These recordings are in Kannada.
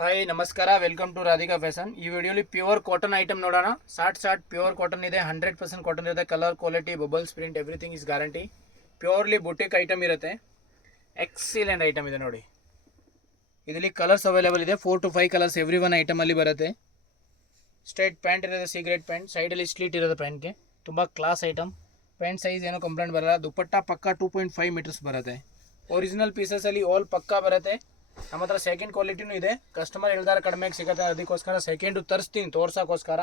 ಹಾಯ್ ನಮಸ್ಕಾರ, ವೆಲ್ಕಮ್ ಟು ರಾಧಿಕಾ ಫ್ಯಾಷನ್. ಈ ವಿಡಿಯೋಲಿ ಪ್ಯೂರ್ ಕಾಟನ್ ಐಟಮ್ ನೋಡೋಣ. ಶಾರ್ಟ್ ಪ್ಯೂರ್ ಕಾಟನ್ ಇದೆ, 100% ಕಾಟನ್ ಇರುತ್ತೆ. Colour quality, bubbles print, everything is guarantee. Purely boutique item ಇರುತ್ತೆ. ಎಕ್ಸಿಲೆಂಟ್ ಐಟಮ್ ಇದೆ ನೋಡಿ. ಇದರಲ್ಲಿ ಕಲರ್ಸ್ ಅವೈಲೇಬಲ್ ಇದೆ, 4 to 5 ಕಲರ್ಸ್ ಎವ್ರಿ ಒನ್ ಐಟಮಲ್ಲಿ ಬರುತ್ತೆ. ಸ್ಟ್ರೈಟ್ ಪ್ಯಾಂಟ್ ಇರುತ್ತೆ, ಸಿಗರೇಟ್ ಪ್ಯಾಂಟ್, ಸೈಡಲ್ಲಿ ಸ್ಲೀಟ್ ಇರುತ್ತೆ ಪ್ಯಾಂಟ್ಗೆ. ತುಂಬ ಕ್ಲಾಸ್ ಐಟಮ್. ಪ್ಯಾಂಟ್ ಸೈಜ್ ಏನೋ ಕಂಪ್ಲೇಂಟ್ ಬರಲ್ಲ. ದುಪ್ಪಟ್ಟ ಪಕ್ಕ 2.5 ಮೀಟರ್ಸ್ ಬರುತ್ತೆ. ಒರಿಜಿನಲ್ ಪೀಸಸಲ್ಲಿ ಆಲ್ ಪಕ್ಕ ಬರುತ್ತೆ. ನಮ್ಮ ಹತ್ರ ಸೆಕೆಂಡ್ ಕ್ವಾಲಿಟಿನೂ ಇದೆ. ಕಸ್ಟಮರ್ ಹೇಳ್ತಾರೆ ಕಡಿಮೆಗೆ ಸಿಗುತ್ತೆ, ಅದಕ್ಕೋಸ್ಕರ ಸೆಕೆಂಡು ತರಿಸ್ತೀನಿ ತೋರ್ಸೋಕ್ಕೋಸ್ಕರ.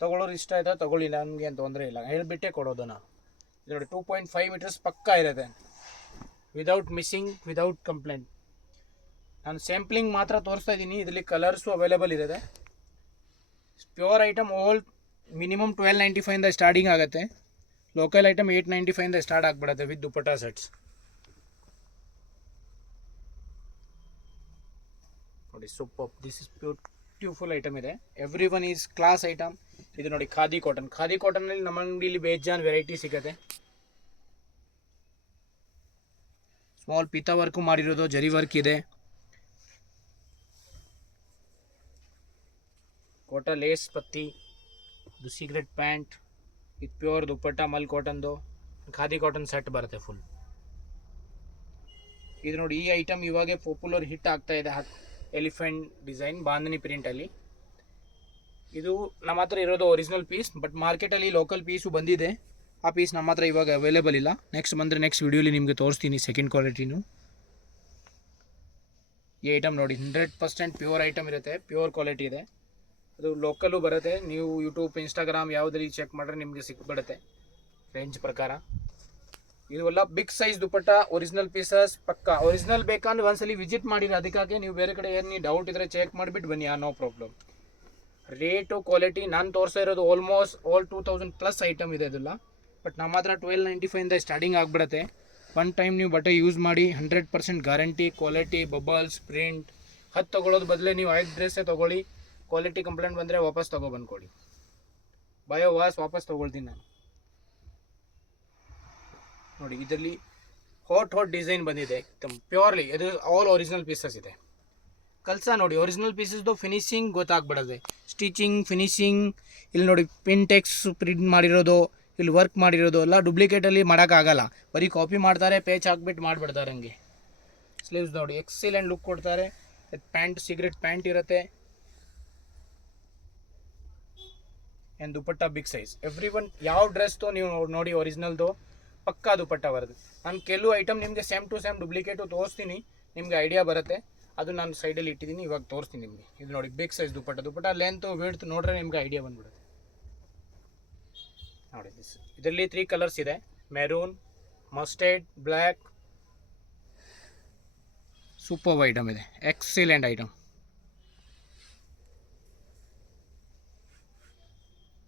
ತೊಗೊಳ್ಳೋರು ಇಷ್ಟ ಆಯ್ತಾ ತೊಗೊಳ್ಳಿಲ್ಲ, ನಮಗೆ ಏನು ತೊಂದರೆ ಇಲ್ಲ, ಹೇಳಿಬಿಟ್ಟೆ ಕೊಡೋದು ನಾವು. ಇದು ನೋಡಿ 2.5 ಮೀಟರ್ಸ್ ಪಕ್ಕ ಇರುತ್ತೆ, ವಿದೌಟ್ ಮಿಸ್ಸಿಂಗ್, ವಿದೌಟ್ ಕಂಪ್ಲೇಂಟ್. ನಾನು ಸ್ಯಾಂಪ್ಲಿಂಗ್ ಮಾತ್ರ ತೋರಿಸ್ತಾ ಇದ್ದೀನಿ. ಇದರಲ್ಲಿ ಕಲರ್ಸು ಅವೈಲೇಬಲ್ ಇದೆ. Pure item old minimum 1295 starting ಆಗುತ್ತೆ. ಲೋಕಲ್ ಐಟಮ್ 895 ಸ್ಟಾರ್ಟ್ ಆಗಿಬಿಡುತ್ತೆ ವಿತ್ ದುಪ್ಪಟ್ಟ ಸೆಟ್ಸ್. ನೋಡಿ super, this is beautiful item ಇದೆ. Every one is class item. ಇದು ನೋಡಿ ಖಾದಿ ಕಾಟನಲ್ಲಿ ನಮ್ಮ ಅಂಗಡಿಲಿ ಬೇಜಾನ್ ವೆರೈಟಿ ಸಿಗುತ್ತೆ. ಸ್ಮಾಲ್ ಪಿತಾ ವರ್ಕು ಮಾಡಿರೋದು, ಜರಿ ವರ್ಕ್ ಇದೆ. ಕೋಟ ಲೇಸ್ ಪತ್ತಿ, ಇದು ಸಿಗರೆಟ್ ಪ್ಯಾಂಟ್, ಇದು ಪ್ಯೂರ್ ದುಪ್ಪಟ್ಟ ಮಲ್ ಕಾಟನ್ದು ಖಾದಿ ಕಾಟನ್ ಸೆಟ್ ಬರುತ್ತೆ ಫುಲ್. ಇದು ನೋಡಿ, ಈ ಐಟಮ್ ಇವಾಗೆ ಪಾಪ್ಯುಲರ್ ಹಿಟ್ ಆಗ್ತಾ ಇದೆ. ಎಲಿಫೆಂಟ್ ಡಿಸೈನ್ ಬಾಂಧನಿ ಪ್ರಿಂಟಲ್ಲಿ. ಇದು ನಮ್ಮ ಹತ್ರ ಇರೋದು ಒರಿಜಿನಲ್ ಪೀಸ್, ಬಟ್ ಮಾರ್ಕೆಟಲ್ಲಿ ಲೋಕಲ್ ಪೀಸು ಬಂದಿದೆ. ಆ ಪೀಸ್ ನಮ್ಮ ಹತ್ರ ಇವಾಗ ಅವೈಲೇಬಲ್ ಇಲ್ಲ. ನೆಕ್ಸ್ಟ್ ಬಂದರೆ ನೆಕ್ಸ್ಟ್ ವಿಡಿಯೋಲಿ ನಿಮಗೆ ತೋರಿಸ್ತೀನಿ ಸೆಕೆಂಡ್ ಕ್ವಾಲಿಟಿನೂ. ಈ ಐಟಮ್ ನೋಡಿ 100% ಪ್ಯೂರ್ ಐಟಮ್ ಇರುತ್ತೆ, ಪ್ಯೂರ್ ಕ್ವಾಲಿಟಿ ಇದೆ. ಅದು ಲೋಕಲ್ಲು ಬರುತ್ತೆ. ನೀವು ಯೂಟ್ಯೂಬ್, ಇನ್ಸ್ಟಾಗ್ರಾಮ್ ಯಾವುದರಲ್ಲಿ ಚೆಕ್ ಮಾಡಿದ್ರೆ ನಿಮಗೆ ಸಿಕ್ಬಿಡುತ್ತೆ ರೇಂಜ್ ಪ್ರಕಾರ. ಇವೆಲ್ಲ ಬಿಗ್ ಸೈಜ್ ದುಪ್ಪಟ್ಟ, ಒರಿಜಿನಲ್ ಪೀಸಸ್ ಪಕ್ಕ. ಒರಿಜಿನಲ್ ಬೇಕಂದ್ರೆ ಒಂದ್ಸಲಿ ವಿಸಿಟ್ ಮಾಡಿರಿ. ಅದಕ್ಕಾಗಿ ನೀವು ಬೇರೆ ಕಡೆ ಏನು ಡೌಟ್ ಇದ್ದರೆ ಚೆಕ್ ಮಾಡಿಬಿಟ್ಟು ಬನ್ನಿ, ನೋ ಪ್ರಾಬ್ಲಮ್. ರೇಟು ಕ್ವಾಲಿಟಿ ನಾನು ತೋರಿಸ್ತಾ ಇರೋದು ಆಲ್ಮೋಸ್ಟ್ ಆಲ್ 2000+ ಐಟಮ್ ಇದೆ ಇದೆಲ್ಲ. ಬಟ್ ನಮ್ಮ ಹತ್ರ 1295 ಸ್ಟಾರ್ಟಿಂಗ್ ಆಗಿಬಿಡುತ್ತೆ. ಒನ್ ಟೈಮ್ ನೀವು ಬಟ್ಟೆ ಯೂಸ್ ಮಾಡಿ, 100% ಗ್ಯಾರಂಟಿ, ಕ್ವಾಲಿಟಿ, ಬಬಲ್ಸ್, ಪ್ರಿಂಟ್. 10 ತೊಗೊಳ್ಳೋದು ಬದಲೇ ನೀವು 5 ಡ್ರೆಸ್ಸೇ ತೊಗೊಳ್ಳಿ. ಕ್ವಾಲಿಟಿ ಕಂಪ್ಲೇಂಟ್ ಬಂದರೆ ವಾಪಸ್ ತೊಗೊಬಂದ್ಕೊಡಿ. ಬಯೋ ವಾಪಸ್ ತೊಗೊಳ್ತೀನಿ ನಾನು. ನೋಡಿ ಇದರಲ್ಲಿ ಹಾಟ್ ಡಿಸೈನ್ ಬಂದಿದೆ, ಎಕ್ದಮ್ ಪ್ಯೂರ್ಲಿ. ಇದು ಆಲ್ ಒರಿಜಿನಲ್ ಪೀಸಸ್ ಇದೆ. ಕಲ್ಸ ನೋಡಿ, ಒರಿಜಿನಲ್ ಪೀಸಸ್ದು ಫಿನಿಶಿಂಗ್ ಗೊತ್ತಾಗ್ಬಿಡೋದೆ. Stitching, finishing. ಇಲ್ಲಿ ನೋಡಿ ಪಿಂಟೆಕ್ಸ್ ಪ್ರಿಂಟ್ ಮಾಡಿರೋದು, ಇಲ್ಲಿ ವರ್ಕ್ ಮಾಡಿರೋದು ಎಲ್ಲ ಡೂಪ್ಲಿಕೇಟಲ್ಲಿ ಮಾಡೋಕ್ಕಾಗಲ್ಲ. ಬರೀ ಕಾಪಿ ಮಾಡ್ತಾರೆ, ಪೇಚ್ ಹಾಕ್ಬಿಟ್ಟು ಮಾಡಿಬಿಡ್ತಾರೆ ಹಂಗೆ. ಸ್ಲೀವ್ಸ್ ನೋಡಿ ಎಕ್ಸಿಲೆಂಟ್ ಲುಕ್ ಕೊಡ್ತಾರೆ. ಪ್ಯಾಂಟ್ ಸಿಗರೆಟ್ ಪ್ಯಾಂಟ್ ಇರುತ್ತೆ. And dupatta big size. Everyone ಯಾವ ಡ್ರೆಸ್ದು ನೀವು ನೋಡಿ ಒರಿಜಿನಲ್ದು ಪಕ್ಕಾ ದುಪ್ಪಟ್ಟ ಬರುತ್ತೆ. ನಾನು ಕೆಲವು ಐಟಮ್ ನಿಮಗೆ ಸೇಮ್ ಟು ಸೇಮ್ ಡೂಪ್ಲಿಕೇಟು ತೋರಿಸ್ತೀನಿ, ನಿಮಗೆ ಐಡಿಯಾ ಬರುತ್ತೆ. ಅದು ನಾನು ಸೈಡಲ್ಲಿ ಇಟ್ಟಿದ್ದೀನಿ, ಇವಾಗ ತೋರಿಸ್ತೀನಿ ನಿಮಗೆ. ಇದು ನೋಡಿ ಬಿಗ್ ಸೈಜ್ ದುಪ್ಪಟ್ಟ ಲೆಂತು ವಿಡ್ತ್ ನೋಡ್ರೆ ನಿಮಗೆ ಐಡಿಯಾ ಬಂದ್ಬಿಡುತ್ತೆ. ನೋಡಿ ಇದರಲ್ಲಿ 3 ಕಲರ್ಸ್ ಇದೆ, maroon, mustard, black. Super item ಇದೆ, ಎಕ್ಸಿಲೆಂಟ್ ಐಟಮ್,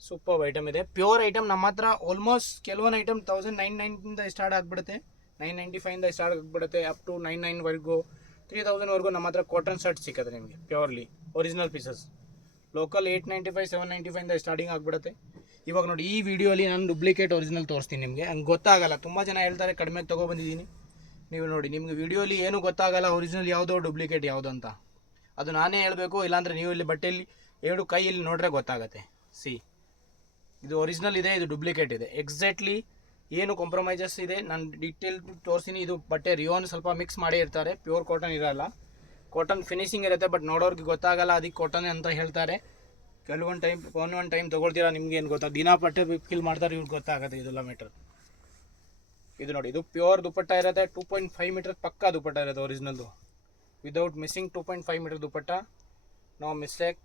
ಸೂಪರ್ ಐಟಮ್ ಇದೆ. ಪ್ಯೂರ್ ಐಟಮ್ ನಮ್ಮ ಹತ್ರ ಆಲ್ಮೋಸ್ಟ್ ಕೆಲವೊಂದು ಐಟಮ್ 1999 ಸ್ಟಾರ್ಟ್ ಆಗಿಬಿಡುತ್ತೆ, 995 ಸ್ಟಾರ್ಟ್ ಆಗಿಬಿಡುತ್ತೆ, ಅಪ್ ಟು 99ವರೆಗೂ, 3000ವರೆಗೂ ನಮ್ಮ ಹತ್ರ ಕಾಟನ್ ಶರ್ಟ್ ಸಿಗುತ್ತೆ ನಿಮಗೆ purely original pieces. Local 895, 795 starting ಆಗಿಬಿಡುತ್ತೆ. ಇವಾಗ ನೋಡಿ ಈ ವಿಡಿಯೋಲಿ ನಾನು ಡೂಪ್ಲಿಕೇಟ್ ಒರಿಜಿನಲ್ ತೋರಿಸ್ತೀನಿ ನಿಮಗೆ. ಹಂಗೆ ಗೊತ್ತಾಗಲ್ಲ, ತುಂಬ ಜನ ಹೇಳ್ತಾರೆ ಕಡಿಮೆಗೆ ತೊಗೊಬಂದಿದ್ದೀನಿ. ನೀವು ನೋಡಿ, ನಿಮಗೆ ವಿಡಿಯೋಲಿ ಏನೂ ಗೊತ್ತಾಗಲ್ಲ ಒರಿಜಿನಲ್ ಯಾವುದೋ ಡೂಪ್ಲಿಕೇಟ್ ಯಾವುದೋ ಅಂತ. ಅದು ನಾನೇ ಹೇಳಬೇಕು, ಇಲ್ಲಾಂದರೆ ನೀವು ಇಲ್ಲಿ ಬಟ್ಟೆಯಲ್ಲಿ 2 ಕೈಯಲ್ಲಿ ನೋಡಿದ್ರೆ ಗೊತ್ತಾಗುತ್ತೆ. ಇದು ಒರಿಜಿನಲ್ ಇದೆ, ಇದು ಡೂಪ್ಲಿಕೇಟ್ ಇದೆ. ಎಕ್ಸಾಕ್ಟ್ಲಿ ಏನು ಕಾಂಪ್ರಮೈಸಸ್ ಇದೆ ನಾನು ಡೀಟೇಲ್ ತೋರಿಸ್ತೀನಿ. ಇದು ಬಟ್ಟೆ ರಿಯೋನ್ ಸ್ವಲ್ಪ ಮಿಕ್ಸ್ ಮಾಡೇ ಇರ್ತಾರೆ, ಪ್ಯೂರ್ ಕಾಟನ್ ಇರೋಲ್ಲ. ಕಾಟನ್ ಫಿನಿಶಿಂಗ್ ಇರುತ್ತೆ, ಬಟ್ ನೋಡೋರಿಗೆ ಗೊತ್ತಾಗಲ್ಲ ಅದಕ್ಕೆ ಕಾಟನ್ ಅಂತ ಹೇಳ್ತಾರೆ. ಒಂದೊಂದು ಟೈಮ್ ತೊಗೊಳ್ತೀರಾ, ನಿಮ್ಗೆ ಏನು ಗೊತ್ತಾ, ದಿನ ಬಟ್ಟೆ ಫಿಲ್ ಮಾಡ್ತಾರೆ, ಇವ್ರಿಗೆ ಗೊತ್ತಾಗುತ್ತೆ ಇದೆಲ್ಲ ಮ್ಯಾಟರ್. ಇದು ನೋಡಿ, ಇದು ಪ್ಯೂರ್ ದುಪ್ಪಟ್ಟ ಇರುತ್ತೆ, 2.5 ಮೀಟರ್ ಪಕ್ಕಾ ದುಪ್ಪಟ್ಟ ಇರುತ್ತೆ ಒರಿಜಿನಲ್ದು, ವಿದೌಟ್ ಮಿಸ್ಸಿಂಗ್. 2.5 ಮೀಟರ್ ದುಪ್ಪಟ್ಟ, ನೋ ಮಿಸ್ಟೇಕ್.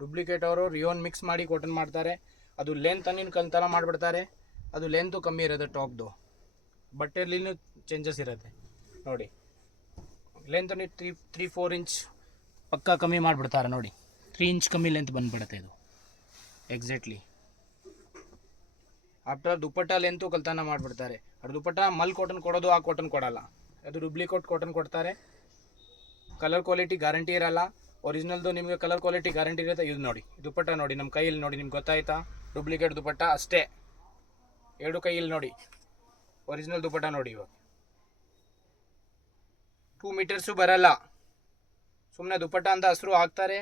ಡೂಪ್ಲಿಕೇಟ್ ಅವರು ರಿಯೋನ್ ಮಿಕ್ಸ್ ಮಾಡಿ ಕಾಟನ್ ಮಾಡ್ತಾರೆ. ಅದು ಲೆಂತ್ ಅನ್ನಿನ ಕಲ್ತರ ಮಾಡಿಬಿಡ್ತಾರೆ. ಅದು ಲೆಂತು ಕಮ್ಮಿ ಇರುತ್ತೆ ಟಾಪ್ದು, ಬಟ್ಟೆಯಲ್ಲಿನೂ ಚೇಂಜಸ್ ಇರುತ್ತೆ. ನೋಡಿ ಲೆಂತ್ 3-4 ಇಂಚ್ ಪಕ್ಕ ಕಮ್ಮಿ ಮಾಡಿಬಿಡ್ತಾರೆ. ನೋಡಿ 3 ಇಂಚ್ ಕಮ್ಮಿ ಲೆಂತ್ ಬಂದುಬಿಡುತ್ತೆ ಇದು ಎಕ್ಸಾಕ್ಟ್ಲಿ. ಆಫ್ಟರ್ ದುಪ್ಪಟ್ಟ ಲೆಂತು ಕಲ್ತನ ಮಾಡಿಬಿಡ್ತಾರೆ. ಅದು ದುಪ್ಪಟ್ಟ ಮಲ್ ಕಾಟನ್ ಕೊಡೋದು, ಆ ಕಾಟನ್ ಕೊಡಲ್ಲ, ಅದು ಡೂಪ್ಲಿಕೇಟ್ ಕಾಟನ್ ಕೊಡ್ತಾರೆ. ಕಲರ್ ಕ್ವಾಲಿಟಿ ಗ್ಯಾರಂಟಿ ಇರಲ್ಲ. ಒರಿಜಿನಲ್ದು ನಿಮಗೆ ಕಲರ್ ಕ್ವಾಲಿಟಿ ಗ್ಯಾರಂಟಿ ಇರುತ್ತೆ. ಇದು ನೋಡಿ ದುಪ್ಪಟ್ಟ ನೋಡಿ, ನಮ್ಮ ಕೈಯಲ್ಲಿ ನೋಡಿ, ನಿಮ್ಗೆ ಗೊತ್ತಾಯ್ತಾ ಡೂಪ್ಲಿಕೇಟ್ ದುಪ್ಪಟ್ಟ ಅಷ್ಟೇ. 2 ಕೈಯಲ್ಲಿ ನೋಡಿ ಒರಿಜಿನಲ್ ದುಪ್ಪಟ್ಟ ನೋಡಿ. ಇವಾಗ 2 ಮೀಟರ್ಸು ಬರಲ್ಲ, ಸುಮ್ಮನೆ ದುಪ್ಪಟ್ಟ ಅಂತ ಹೆಸರು ಹಾಕ್ತಾರೆ.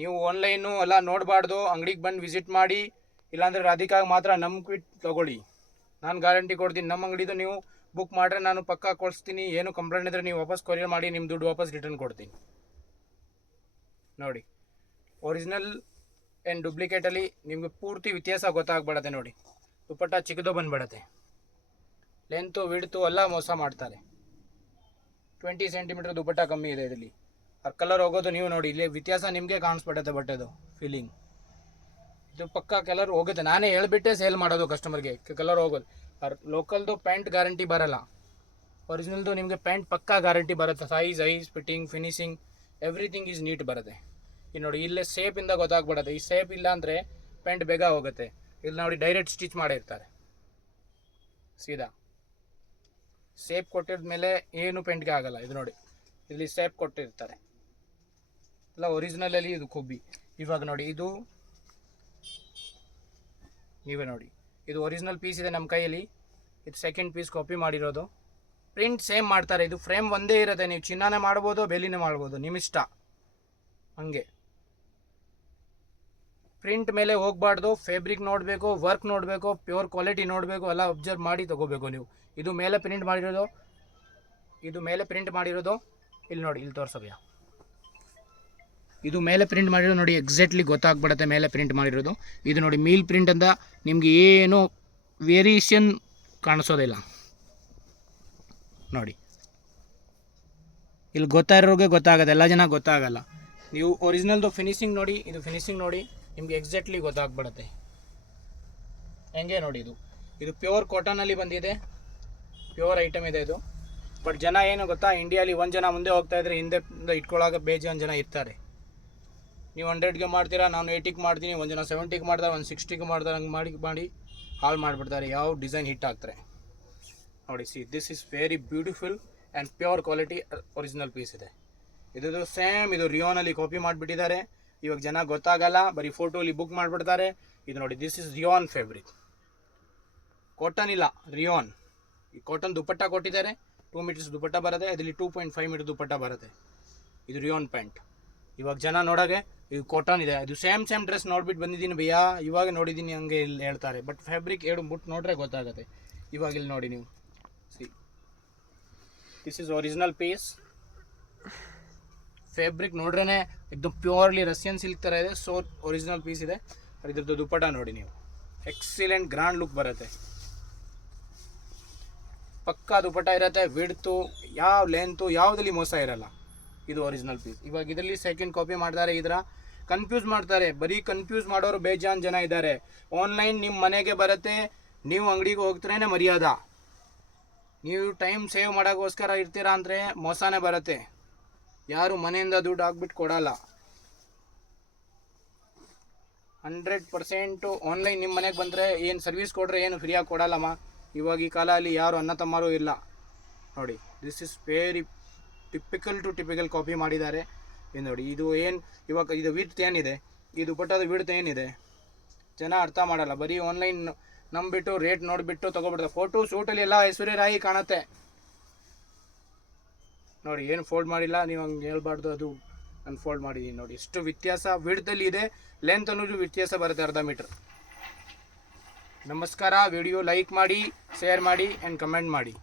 ನೀವು ಆನ್ಲೈನು ಎಲ್ಲ ನೋಡಬಾರ್ದು, ಅಂಗಡಿಗೆ ಬಂದು ವಿಸಿಟ್ ಮಾಡಿ, ಇಲ್ಲಾಂದರೆ ರಾಧಿಕಾಗೆ ಮಾತ್ರ ನಂಬಿಬಿಟ್ಟು ತೊಗೊಳ್ಳಿ. ನಾನು ಗ್ಯಾರಂಟಿ ಕೊಡ್ತೀನಿ. ನಮ್ಮ ಅಂಗಡಿದು ನೀವು ಬುಕ್ ಮಾಡಿದ್ರೆ ನಾನು ಪಕ್ಕಾ ಕೊಡಿಸ್ತೀನಿ. ಏನು ಕಂಪ್ಲೇಂಟ್ ಇದ್ದರೆ ನೀವು ವಾಪಸ್ ಕೊರಿಯರ್ ಮಾಡಿ, ನಿಮ್ಮ ದುಡ್ಡು ವಾಪಸ್ ರಿಟರ್ನ್ ಕೊಡ್ತೀನಿ. ನೋಡಿ, ಒರಿಜಿನಲ್ ಆ್ಯಂಡ್ ಡೂಪ್ಲಿಕೇಟಲ್ಲಿ ನಿಮಗೆ ಪೂರ್ತಿ ವ್ಯತ್ಯಾಸ ಗೊತ್ತಾಗ್ಬಿಡತ್ತೆ. ನೋಡಿ, ದುಪ್ಪಟ್ಟ ಚಿಕ್ಕದು ಬಂದುಬಿಡತ್ತೆ, ಲೆಂತು ವಿಡ್ತು ಎಲ್ಲ ಮೋಸ ಮಾಡ್ತಾರೆ. 20 ಸೆಂಟಿಮೀಟರ್ ದುಪ್ಪಟ್ಟ ಕಮ್ಮಿ ಇದೆ ಇದರಲ್ಲಿ. ಆ ಕಲರ್ ಹೋಗೋದು ನೀವು ನೋಡಿ, ಇಲ್ಲಿ ವ್ಯತ್ಯಾಸ ನಿಮಗೆ ಕಾಣಿಸ್ಬಿಡುತ್ತೆ. ಬಟ್ಟೆದು ಫೀಲಿಂಗ್ ಇದು ಪಕ್ಕಾ ಕಲರ್ ಹೋಗುತ್ತೆ. ನಾನೇ ಹೇಳ್ಬಿಟ್ಟೆ ಸೇಲ್ ಮಾಡೋದು ಕಸ್ಟಮರ್ಗೆ, ಕಲರ್ ಹೋಗೋದು. ಲೋಕಲ್ದು ಪ್ಯಾಂಟ್ ಗ್ಯಾರಂಟಿ ಬರಲ್ಲ, ಒರಿಜಿನಲ್ದು ನಿಮಗೆ ಪ್ಯಾಂಟ್ ಪಕ್ಕಾ ಗ್ಯಾರಂಟಿ ಬರುತ್ತೆ. Size fitting finishing everything is neat ಬರುತ್ತೆ. ಇಲ್ಲಿ ನೋಡಿ, ಇಲ್ಲೇ ಸೇಪಿಂದ ಗೊತ್ತಾಗ್ಬಿಡುತ್ತೆ. ಈ ಸೇಪ್ ಇಲ್ಲ ಅಂದರೆ ಪ್ಯಾಂಟ್ ಬೇಗ ಹೋಗುತ್ತೆ. ಇಲ್ಲಿ ನೋಡಿ, ಡೈರೆಕ್ಟ್ ಸ್ಟಿಚ್ ಮಾಡಿರ್ತಾರೆ. ಸೀದಾ ಸೇಪ್ ಕೊಟ್ಟಿದ ಮೇಲೆ ಏನು ಪೆಂಟ್ಗೆ ಆಗಲ್ಲ. ಇದು ನೋಡಿ, ಇಲ್ಲಿ ಸೇಪ್ ಕೊಟ್ಟಿರ್ತಾರೆ ಎಲ್ಲ ಒರಿಜಿನಲಲ್ಲಿ. ಇದು ಕೊಬ್ಬಿ. ಇವಾಗ ನೋಡಿ, ಇದು ನೀವೇ ನೋಡಿ, ಇದು ಒರಿಜಿನಲ್ ಪೀಸ್ ಇದೆ ನಮ್ಮ ಕೈಯಲ್ಲಿ. ಇದು ಸೆಕೆಂಡ್ ಪೀಸ್ ಕಾಪಿ ಮಾಡಿರೋದು. ಪ್ರಿಂಟ್ ಸೇಮ್ ಮಾಡ್ತಾರೆ. ಇದು ಫ್ರೇಮ್ ಒಂದೇ ಇರುತ್ತೆ. ನೀವು ಚಿನ್ನನೇ ಮಾಡ್ಬೋದು, ಬೆಳ್ಳಿನೇ ಮಾಡ್ಬೋದು, ನಿಮ್ಮಿಷ್ಟ. ಹಂಗೆ ಪ್ರಿಂಟ್ ಮೇಲೆ ಹೋಗಬಾರ್ದು. ಫ್ಯಾಬ್ರಿಕ್ ನೋಡಬೇಕು, ವರ್ಕ್ ನೋಡಬೇಕು, ಪ್ಯೂರ್ ಕ್ವಾಲಿಟಿ ನೋಡಬೇಕು, ಎಲ್ಲ ಅಬ್ಸರ್ವ್ ಮಾಡಿ ತೊಗೋಬೇಕು ನೀವು. ಇದು ಮೇಲೆ ಪ್ರಿಂಟ್ ಮಾಡಿರೋದು, ಇಲ್ಲಿ ನೋಡಿ, ಇಲ್ಲಿ ತೋರಿಸೋದು. ಇದು ಮೇಲೆ ಪ್ರಿಂಟ್ ಮಾಡಿರೋದು ನೋಡಿ, ಎಕ್ಸಾಕ್ಟ್ಲಿ ಗೊತ್ತಾಗ್ಬಿಡುತ್ತೆ ಮೇಲೆ ಪ್ರಿಂಟ್ ಮಾಡಿರೋದು. ಇದು ನೋಡಿ, ಮೀಲ್ ಪ್ರಿಂಟ್ ಅಂತ ನಿಮ್ಗೆ ಏನು ವೇರಿಯೇಷನ್ ಕಾಣಿಸೋದಿಲ್ಲ. ನೋಡಿ, ಇಲ್ಲಿ ಗೊತ್ತಾಗಿರೋರಿಗೆ ಗೊತ್ತಾಗುತ್ತೆ, ಎಲ್ಲ ಜನ ಗೊತ್ತಾಗಲ್ಲ. ನೀವು ಒರಿಜಿನಲ್ದು ಫಿನಿಶಿಂಗ್ ನೋಡಿ, ಇದು ಫಿನಿಶಿಂಗ್ ನೋಡಿ, ನಿಮಗೆ ಎಕ್ಸಾಕ್ಟ್ಲಿ ಗೊತ್ತಾಗ್ಬಿಡುತ್ತೆ. ಹೆಂಗೆ ನೋಡಿ, ಇದು ಪ್ಯೂರ್ ಕಾಟನಲ್ಲಿ ಬಂದಿದೆ, ಪ್ಯೂರ್ ಐಟಮ್ ಇದೆ ಇದು. ಬಟ್ ಜನ ಏನು ಗೊತ್ತಾ, ಇಂಡಿಯಾಲಿ ಒಂದು ಜನ ಮುಂದೆ ಹೋಗ್ತಾ ಇದ್ರೆ ಹಿಂದೆ ಇಟ್ಕೊಳ್ಳೋಕೆ ಬೇಜಾನ್ ಜನ ಇರ್ತಾರೆ. ನೀವು 100ಗೆ ಮಾಡ್ತೀರಾ, ನಾನು 80ಗೆ ಮಾಡ್ತೀನಿ, ಒಂದು ಜನ 70ಗೆ ಮಾಡ್ತಾರೆ, ಒಂದು 60ಗೆ ಮಾಡ್ತಾರೆ. ಹಂಗೆ ಮಾಡಿ ಹಾಳು ಮಾಡಿಬಿಡ್ತಾರೆ. ಯಾವ ಡಿಸೈನ್ ಹಿಟ್ ಆಗ್ತಾರೆ ನೋಡಿ. This is very beautiful and pure quality original piece ಇದೆ. ಇದು ಸೇಮ್ ಇದು ರಿಯೋನಲ್ಲಿ ಕಾಪಿ ಮಾಡಿಬಿಟ್ಟಿದ್ದಾರೆ. ಇವಾಗ ಜನ ಗೊತ್ತಾಗಲ್ಲ, ಬರೀ ಫೋಟೋಲಿ ಬುಕ್ ಮಾಡಿಬಿಡ್ತಾರೆ. ಇದು ನೋಡಿ, this is rayon fabric, cotton ಇಲ್ಲ, ರಿಯಾನ್. ಈ ಕಾಟನ್ ದುಪ್ಪಟ್ಟ ಕೊಟ್ಟಿದ್ದಾರೆ, 2 ಮೀಟರ್ಸ್ ದುಪ್ಪಟ್ಟ ಬರುತ್ತೆ. ಇದರಲ್ಲಿ 2.5 ಮೀಟರ್ ದುಪ್ಪಟ್ಟ ಬರುತ್ತೆ. ಇದು ರಿಯಾನ್ ಪ್ಯಾಂಟ್. ಇವಾಗ ಜನ ನೋಡೋಕೆ ಇದು ಕಾಟನ್ ಇದೆ, ಇದು ಸೇಮ್ ಡ್ರೆಸ್ ನೋಡ್ಬಿಟ್ಟು ಬಂದಿದ್ದೀನಿ ಭಯ್ಯ, ಇವಾಗ ನೋಡಿದ್ದೀನಿ ಹಂಗೆ ಇಲ್ಲಿ ಹೇಳ್ತಾರೆ. ಬಟ್ ಫ್ಯಾಬ್ರಿಕ್ ಮುಟ್ಟು ನೋಡ್ರೆ ಗೊತ್ತಾಗುತ್ತೆ. ಇವಾಗ ಇಲ್ಲಿ ನೋಡಿ ನೀವು, this is original piece. Fabric ನೋಡ್ರೇ एकदम ಪ್ಯೂರ್ಲಿ ರಷ್ಯನ್ ಸಿಲ್ಕ್ ಥರ ಇದೆ. ಸೊ ಒರಿಜಿನಲ್ ಪೀಸ್ ಇದೆ. ಇದ್ರದ್ದು ದುಪ್ಪಟ್ಟ ನೋಡಿ ನೀವು, ಎಕ್ಸಿಲೆಂಟ್ ಗ್ರ್ಯಾಂಡ್ ಲುಕ್ ಬರುತ್ತೆ. ಪಕ್ಕಾ ದುಪ್ಪಟ್ಟ ಇರುತ್ತೆ. ವಿಡ್ತು ಯಾವ ಲೆಂತು ಯಾವುದಲ್ಲಿ ಮೋಸ ಇರಲ್ಲ. ಇದು ಒರಿಜಿನಲ್ ಪೀಸ್. ಇವಾಗ ಇದರಲ್ಲಿ ಸೆಕೆಂಡ್ ಕಾಪಿ ಮಾಡ್ತಾರೆ. ಇದರ ಕನ್ಫ್ಯೂಸ್ ಮಾಡ್ತಾರೆ. ಬರೀ ಕನ್ಫ್ಯೂಸ್ ಮಾಡೋರು ಬೇಜಾನ್ ಜನ ಇದ್ದಾರೆ. ಆನ್ಲೈನ್ ನಿಮ್ಮ ಮನೆಗೆ ಬರುತ್ತೆ, ನೀವು ಅಂಗಡಿಗೆ ಹೋಗ್ತಾರೇನೆ ಮರ್ಯಾದ. ನೀವು ಟೈಮ್ ಸೇವ್ ಮಾಡೋಕ್ಕೋಸ್ಕರ ಇರ್ತೀರಾ ಅಂದರೆ ಮೋಸನೇ ಬರುತ್ತೆ. ಯಾರು ಮನೆಯಿಂದ ದುಡ್ಡು ಹಾಕ್ಬಿಟ್ಟು ಕೊಡಲ್ಲ. 100% ಆನ್ಲೈನ್ ನಿಮ್ಮ ಮನೆಗೆ ಬಂದರೆ ಏನು ಸರ್ವಿಸ್ ಕೊಟ್ಟರೆ ಏನು ಫ್ರೀಯಾಗಿ ಕೊಡಲ್ಲಮ್ಮ. ಇವಾಗ ಈ ಕಾಲದಲ್ಲಿ ಯಾರು ಅಣ್ಣ ತಮ್ಮರು ಇಲ್ಲ ನೋಡಿ. This is very typical copy ಮಾಡಿದ್ದಾರೆ. ಇದು ನೋಡಿ, ಇದು ಏನು ಇವಾಗ ಇದು ವಿಡ್ತ್ ಏನಿದೆ, ಈ ದುಪ್ಪಟ್ಟದ ವಿಡ್ತ್ ಏನಿದೆ ಜನ ಅರ್ಥ ಮಾಡಲ್ಲ. ಬರೀ ಆನ್ಲೈನ್ ನಂಬಿಬಿಟ್ಟು ರೇಟ್ ನೋಡಿಬಿಟ್ಟು ತೊಗೊಬಿಡ್ತಾರೆ. ಫೋಟೋ ಶೂಟಲ್ಲಿ ಎಲ್ಲ ಐಶ್ವರ್ಯರಾಯಿ ಕಾಣುತ್ತೆ ನೋಡಿ. ಏನು ಫೋಲ್ಡ್ ಮಾಡಿಲ್ಲ, ನೀವು ಹಂಗೆ ಹೇಳ್ಬಾರ್ದು. ಅದು ನಾನು ಫೋಲ್ಡ್ ಮಾಡಿದ್ದೀನಿ ನೋಡಿ. ಎಷ್ಟು ವ್ಯತ್ಯಾಸ ವಿಡ್ತಲ್ಲಿ ಇದೆ, ಲೆಂತ್ ಅನ್ನೋದು ವ್ಯತ್ಯಾಸ ಬರುತ್ತೆ, ಅರ್ಧ ಮೀಟ್ರ್. ನಮಸ್ಕಾರ. ವಿಡಿಯೋ ಲೈಕ್ ಮಾಡಿ, ಶೇರ್ ಮಾಡಿ ಆ್ಯಂಡ್ ಕಮೆಂಟ್ ಮಾಡಿ.